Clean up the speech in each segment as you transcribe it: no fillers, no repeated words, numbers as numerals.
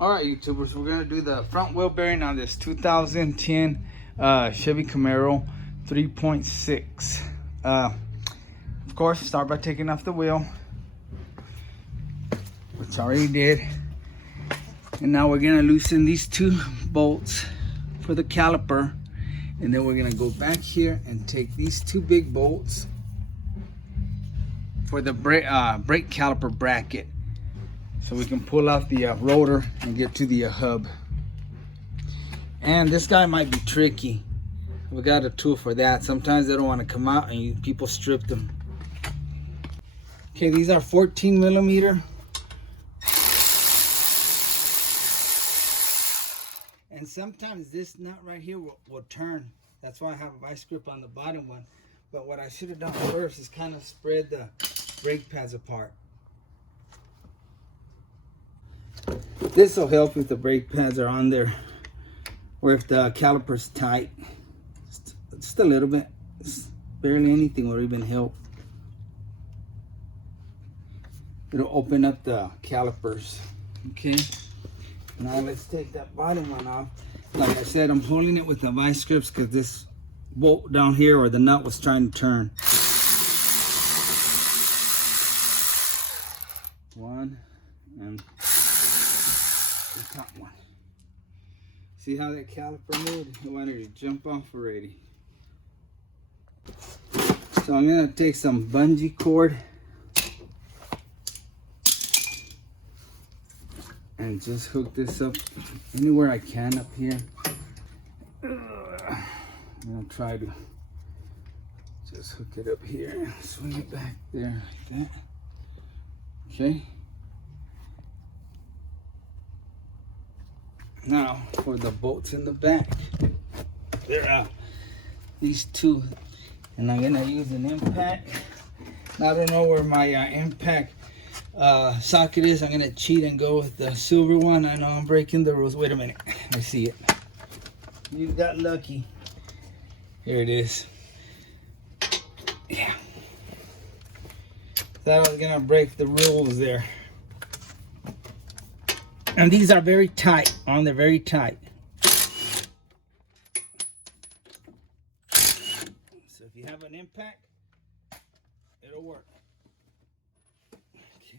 All right, YouTubers, we're gonna do the front wheel bearing on this 2010 Chevy Camaro 3.6. Of course, start by taking off the wheel, which I already did. And now we're gonna loosen these two bolts for the caliper. And then we're gonna go back here and take these two big bolts for the brake caliper bracket, so we can pull off the rotor and get to the hub. And this guy might be tricky. We got a tool for that. Sometimes they don't want to come out and people strip them. Okay, these are 14 millimeter. And sometimes this nut right here will turn. That's why I have a vice grip on the bottom one. But what I should have done first is kind of spread the brake pads apart. This will help if the brake pads are on there, or if the caliper's tight. Just a little bit. Barely anything will even help. It'll open up the calipers. Okay. Now let's take that bottom one off. Like I said, I'm holding it with the vice grips because this bolt down here, or the nut, was trying to turn. One, and the top one. See how that caliper moved? It wanted to jump off already. So I'm gonna take some bungee cord and just hook this up anywhere I can up here. I'm gonna try to just hook it up here and swing it back there like that. Okay. Now for the bolts in the back. They're out. These two. And I'm gonna use an impact. I don't know where my impact socket is. I'm gonna cheat and go with the silver one. I know I'm breaking the rules. Wait a minute. I see it. You got lucky. Here it is. Yeah. Thought I was gonna break the rules there. And these are very tight. They're very tight. So if you have an impact, it'll work. Okay.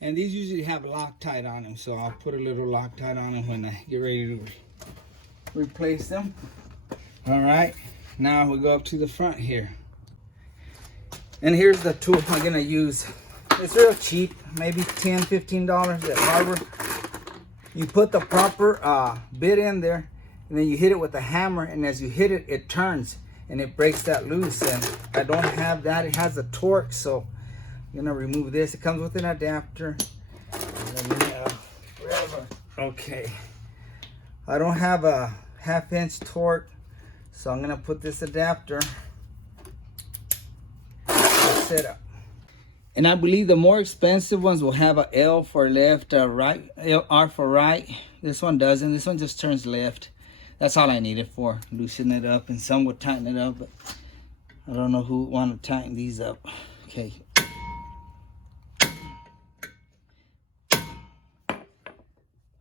And these usually have Loctite on them, so I'll put a little Loctite on them when I get ready to replace them. All right, now we go up to the front here. And here's the tool I'm gonna use. It's real cheap, maybe $10, $15 at Harbor. You put the proper bit in there, and then you hit it with a hammer, and as you hit it, it turns and it breaks that loose. And I don't have that. It has a torque, so I'm gonna remove this. It comes with an adapter. Okay, I don't have a 1/2 inch torque, so I'm gonna put this adapter set up. And I believe the more expensive ones will have a L for left, right, R for right. This one doesn't. This one just turns left. That's all I need it for. Loosen it up, and some would tighten it up, but I don't know who would want to tighten these up. Okay.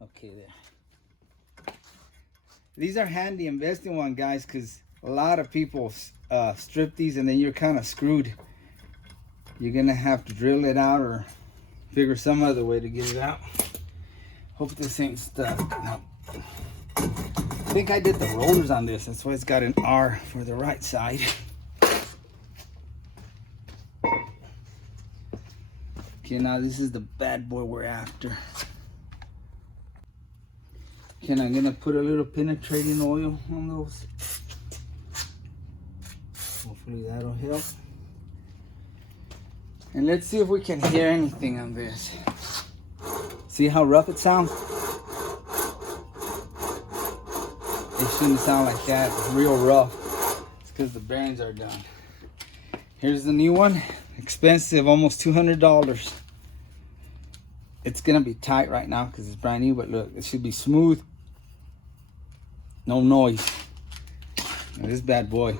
Okay, there. These are handy investing ones, guys, because a lot of people strip these, and then you're kind of screwed. You're gonna have to drill it out or figure some other way to get it out. Hope this ain't stuck. No. I think I did the rollers on this. That's why it's got an R for the right side. Okay, now this is the bad boy we're after. Okay, now I'm gonna put a little penetrating oil on those. Hopefully that'll help. And let's see if we can hear anything on this. See how rough it sounds? It shouldn't sound like that. It's real rough. It's because the bearings are done. Here's the new one. Expensive, almost $200. It's gonna be tight right now because it's brand new, but look, it should be smooth. No noise. And this bad boy.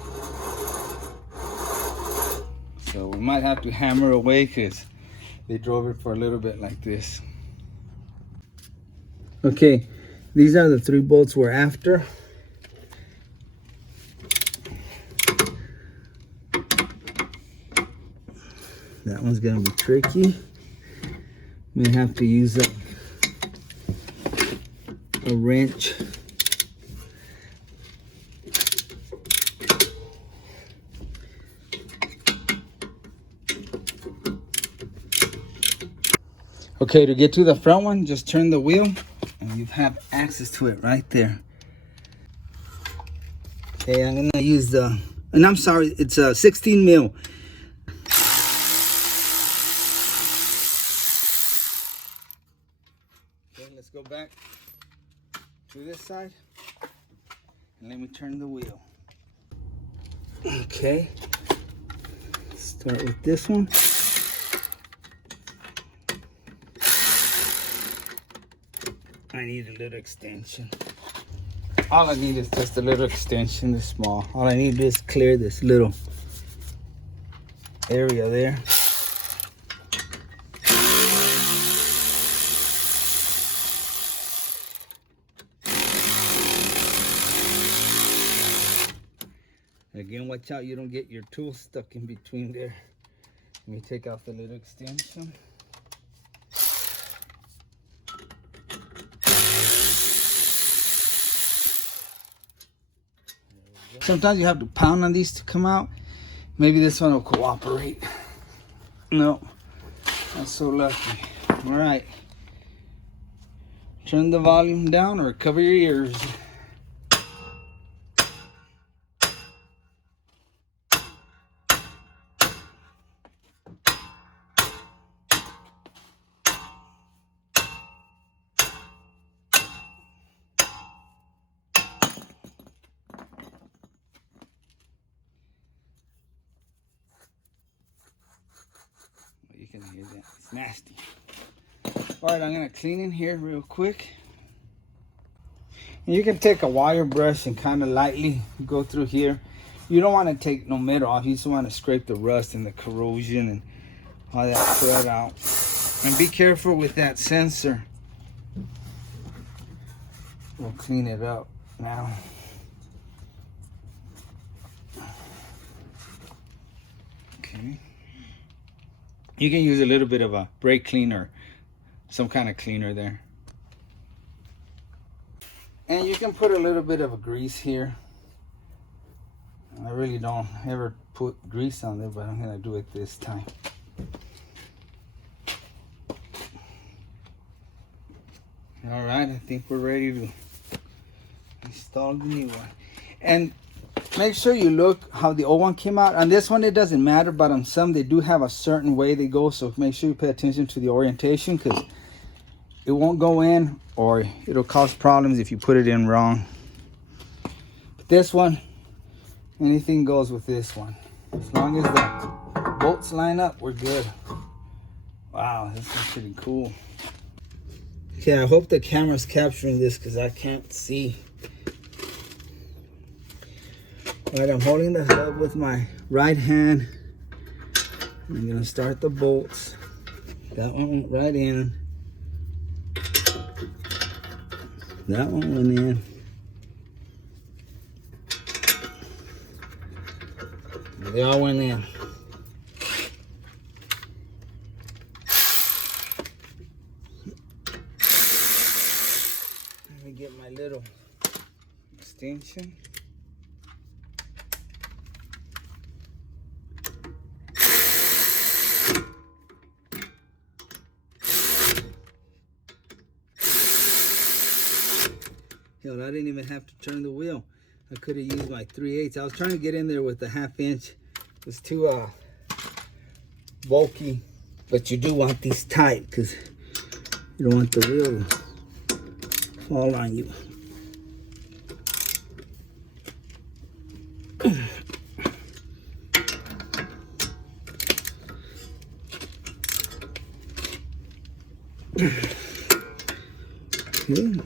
So we might have to hammer away because They drove it for a little bit like this. Okay, these are the 3 bolts we're after. That one's gonna be tricky. We have to use a wrench. Okay, to get to the front one, just turn the wheel and you have access to it right there. Okay, I'm gonna use and I'm sorry, it's a 16 mil. Okay, let's go back to this side and let me turn the wheel. Okay, start with this one. I need a little extension. All I need is just a little extension, this small. All I need is clear this little area there. Again, watch out you don't get your tool stuck in between there. Let me take off the little extension. Sometimes you have to pound on these to come out. Maybe this one will cooperate. No, not so lucky. All right. Turn the volume down or cover your ears. You can hear that. It's nasty. All right, I'm gonna clean in here real quick. And you can take a wire brush and kind of lightly go through here. You don't want to take no metal off. You just want to scrape the rust and the corrosion and all that crud out. And be careful with that sensor. We'll clean it up now. Okay. You can use a little bit of a brake cleaner, some kind of cleaner there. And you can put a little bit of a grease here. I really don't ever put grease on there, but I'm gonna do it this time. All right, I think we're ready to install the new one. And make sure you look how the old one came out. On this one, it doesn't matter, but on some, they do have a certain way they go. So make sure you pay attention to the orientation, because it won't go in or it'll cause problems if you put it in wrong. But this one, anything goes with this one. As long as the bolts line up, we're good. Wow, this is pretty cool. Okay, I hope the camera's capturing this because I can't see. All right, I'm holding the hub with my right hand. I'm gonna start the bolts. That one went right in. That one went in. They all went in. Let me get my little extension. Hell, I didn't even have to turn the wheel. I could have used my 3/8. I was trying to get in there with the 1/2 inch. It's too bulky, but you do want these tight because you don't want the wheel to fall on you. Okay.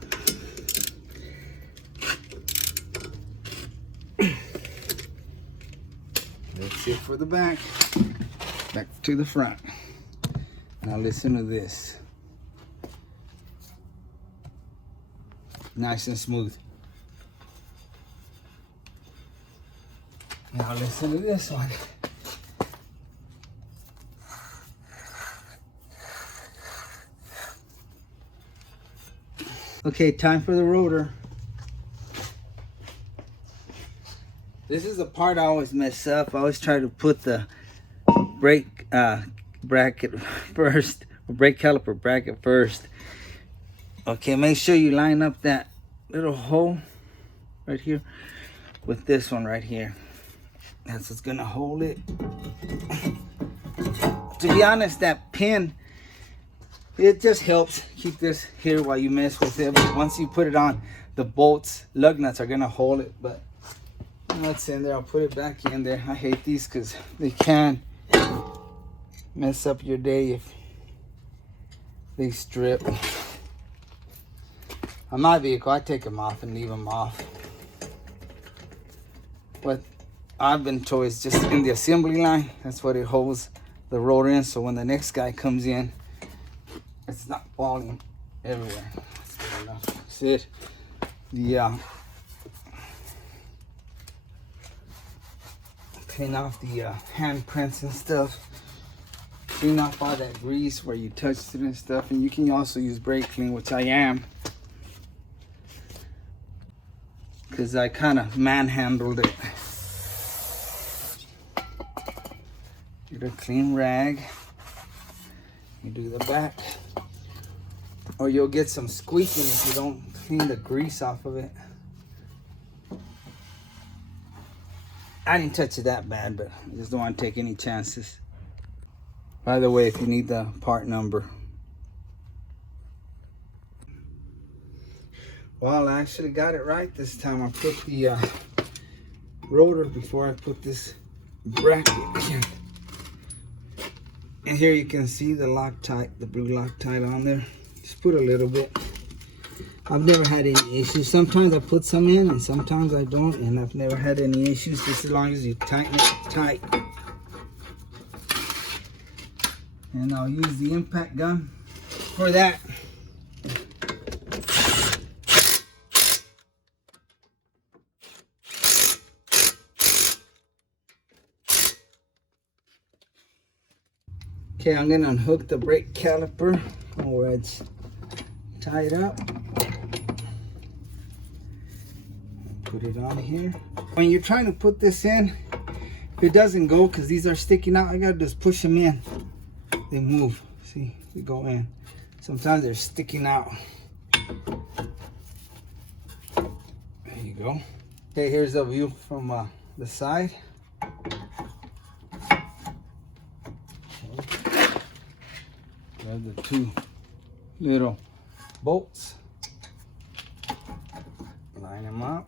That's it for the back. Back to the front. Now listen to this. Nice and smooth. Now listen to this one. Okay, time for the rotor. This is the part I always mess up. I always try to put the brake bracket first, or brake caliper bracket first. Okay, make sure you line up that little hole right here with this one right here. That's what's gonna hold it. To be honest, that pin, it just helps keep this here while you mess with it. But once you put it on, the bolts, lug nuts are gonna hold it. But that's in there. I'll put it back in there. I hate these because they can mess up your day if they strip. On my vehicle, I take them off and leave them off. But I've been told it's just in the assembly line. That's what it holds the rotor in. So when the next guy comes in, it's not falling everywhere. That's good enough. That's it. The clean off the handprints and stuff. Clean off all that grease where you touched it and stuff. And you can also use brake clean, which I am, because I kind of manhandled it. Get a clean rag. You do the back, or you'll get some squeaking if you don't clean the grease off of it. I didn't touch it that bad, but I just don't want to take any chances. By the way, if you need the part number. Well, I actually got it right this time. I put the rotor before I put this bracket in. And here you can see the Loctite, the blue Loctite on there. Just put a little bit. I've never had any issues. Sometimes I put some in and sometimes I don't, and I've never had any issues, just as long as you tighten it tight. And I'll use the impact gun for that. Okay, I'm gonna unhook the brake caliper where it's tied up. Put it on here. When you're trying to put this in, if it doesn't go, because these are sticking out, I gotta just push them in. They move. See, they go in. Sometimes they're sticking out. There you go. Okay, here's a view from the side. There's the two little bolts. Line them up.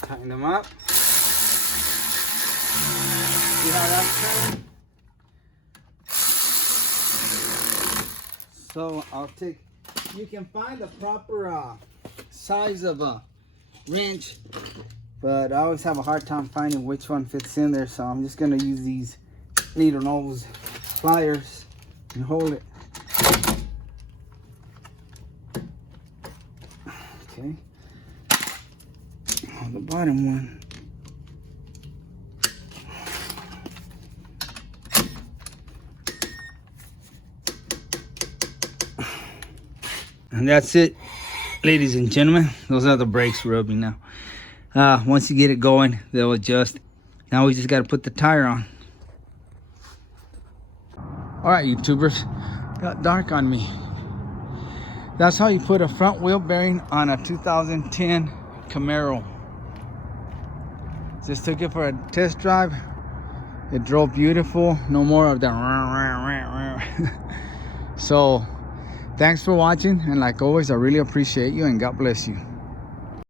Tighten them up. See how that's turning? So I'll take, you can find the proper size of a wrench, but I always have a hard time finding which one fits in there, so I'm just going to use these needle nose pliers and hold it. Okay. On the bottom one. And that's it, ladies and gentlemen. Those are the brakes rubbing now. Once you get it going, they'll adjust. Now we just got to put the tire on. All right, YouTubers, got dark on me. That's how you put a front wheel bearing on a 2010 Camaro. Just took it for a test drive. It drove beautiful. No more of the so thanks for watching, and like always, I really appreciate you, and God bless you.